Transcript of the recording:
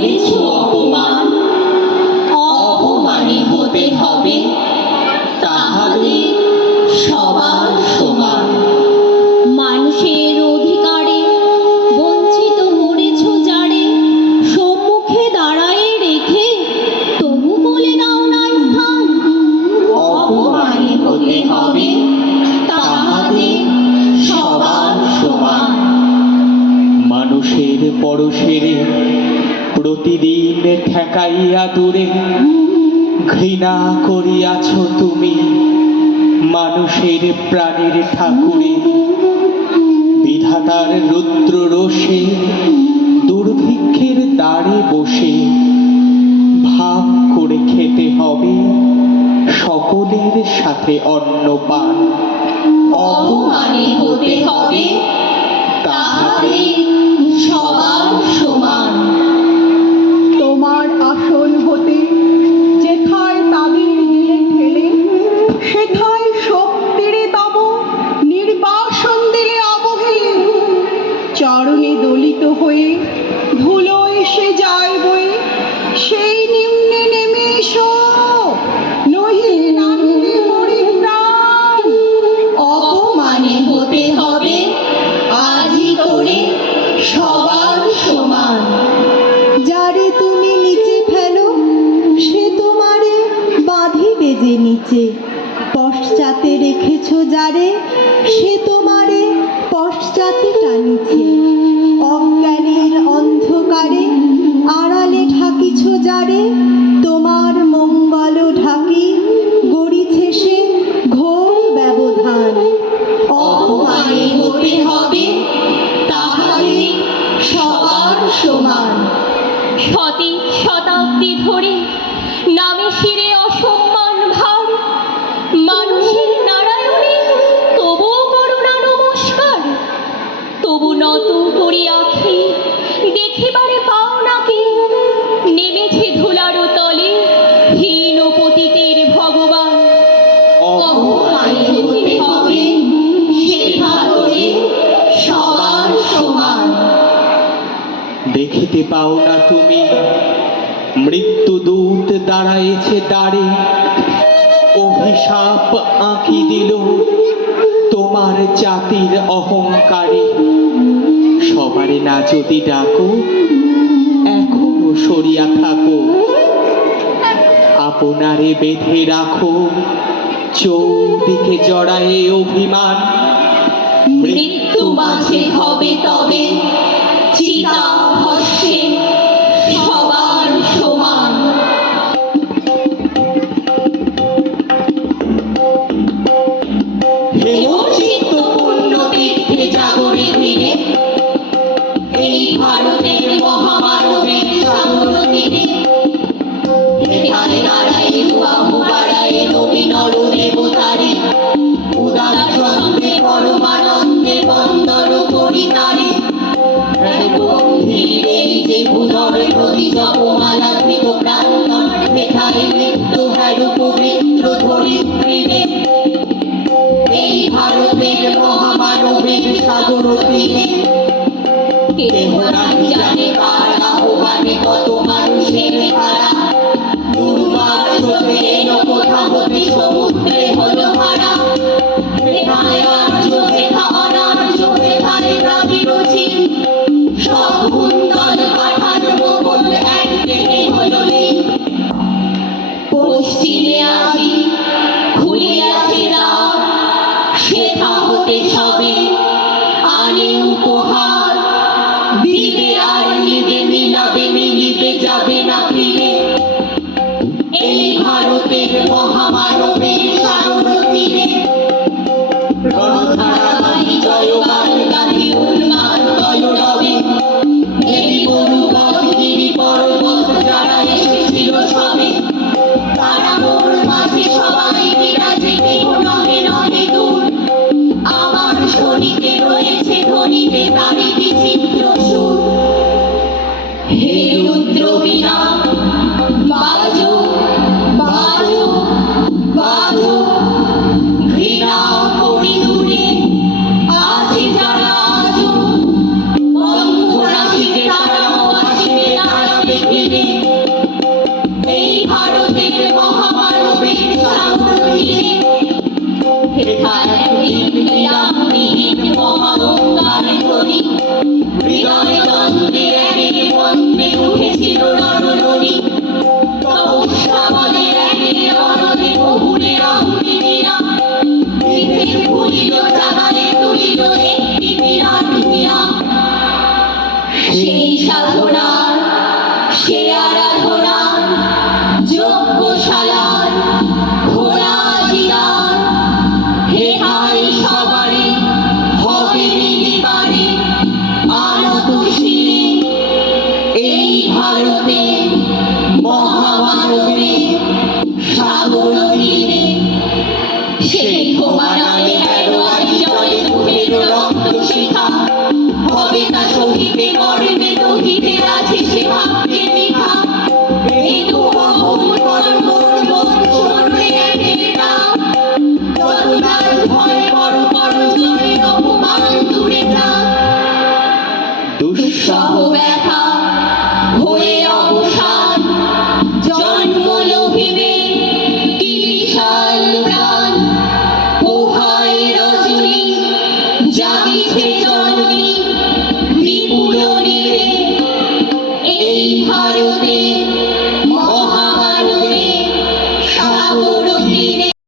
করেছ অপমান, অপমানী হতে হবে তাহলে সবার সমান। মানুষের অধিকারে বঞ্চিত করেছ যারে, সম্মুখে দাঁড়ায় রেখে তবু বলে দাও না স্থান। অপমানী হতে হবে তাহলে সবার সমান। মানুষের পরশেরে প্রতিদিন ঠেকাইয়া দূরে ঘৃণা করিয়াছ তুমি মানুষের প্রাণের ঠাকুরে। বিধাতার রুদ্র রোষে দুর্ভিক্ষের দ্বারে বসে ভাগ করে খেতে হবে সকলের সাথে অন্নপান। অপমানী হতে হবে তাহলে সবার সমান। তোমার আসন হতে যেথায় তাদের দিলে ঠেলে, সেথায় শক্তিরে তব নির্বাসন দিলে অবহেলে। চরণে দলিত হয়ে ধুলো এসে যায় বয়ে, সেই নিম্নে নেমে এসো, নহিলে নামিবে মরির প্রাণ। অপমানী হতে হবে আজই করে সবার সমান। যারে তুমি নিচে ফেলো সে তোমারে বাঁধিবে যে নিচে, পশ্চাতে রেখেছ যারে সে তোমারে পশ্চাতে টানিছে। অজ্ঞানের অন্ধকারে আড়ালে ঢাকিছ যারে, তোমার মঙ্গল ঢাকি গড়িছে সে ঘোর ব্যবধান। অপমানী হতে হবে তাহলে সবার সমান। শতাব্দী ধরে নামে শিরে অসম্মান ভার, মানুষের নারায়ণে তবু করুণা নমস্কার। তবু নত করি আখি দেখিবারে পাও নাকি, নেমেছে ধুলার তলে হীন পতিতের ভগবান। অপমানী হতে হবে সেটা করে সবার সমান। দেখিতে পাও না তুমি মৃত্যুদূত দাঁড়ায়েছে দ্বারে, অভিশাপ আঁকি দিল তোমার জাতির অহংকারে। সবারে না যদি ডাকো এখনো সরিয়া থাকো, আপনারে বেঁধে রাখো চৌদিকে জড়ায়ে অভিমান। মৃত্যু মাঝে হবে তবে চিতা ভস্মে সবার সমান। হেমচিত্ত পূর্ণ তীর্থে জাগরে ফিরে, এই ভারতের মহামানবের সাগর তীরে। হেথায় দাঁড়ায় বাহু বাড়ায় নবী নর দেবতারে, উদার চন্দ্রে পরমানন্দে বন্দর করি তারে। গম্ভীর এই যে ভূধর নদী জপমালা কৃত প্রান্তর, হেথায় মৃত্যু হ্যারু পবিত্র ধরিত্রীরে। এই ভারতের মহামানবের সাগর তীরে কেহ নাহি জানে কার আহ্বানে কত মানুষের ধারা। দুর্বার স্রোতে এলো কোথা হতে সমুদ্রে হলো হারা। হেথায় আর্য হেথা অনার্য হেথায় দ্রাবিড় চিন, সব কুন্দল পাঠান মোগল এক টেনে হলো লীন। পশ্চিমে আজি খুলিয়াছে দ্বার, সেথা হতে সবে আনে উপহার। দিবে আর নিবে মিলাবে মিলিবে যাবে না ফিরে, এই ভারতের মহামানবের সাগর তীরে। রণধারাবাহী জয়গান গাহি উন্মাদ তলরবে, দেবী বরুবৎ গিরি পর্বত যারা এসেছিল সবে। তারা মোর মাঝে সবাই বিরাজে, কেহ নহে নহে দূর। আমার শরীরে রয়েছে ধ্বনিতে তারি বিচিত্র সুর। হে রুদ্র বীণা বাজো বাজো বাজো, ঘৃণা করি দূরে আছে যারা আজো। বন্ধ রাখিতে তারা আসিবে তারা দেখে ভারতে মহামানবে সাগর তীরে সেই হোমানলে বেরোয়ারি জলে মুখের রক্ত শিখা হবে তা সহিতে মরবে দহিতে আছে সেহা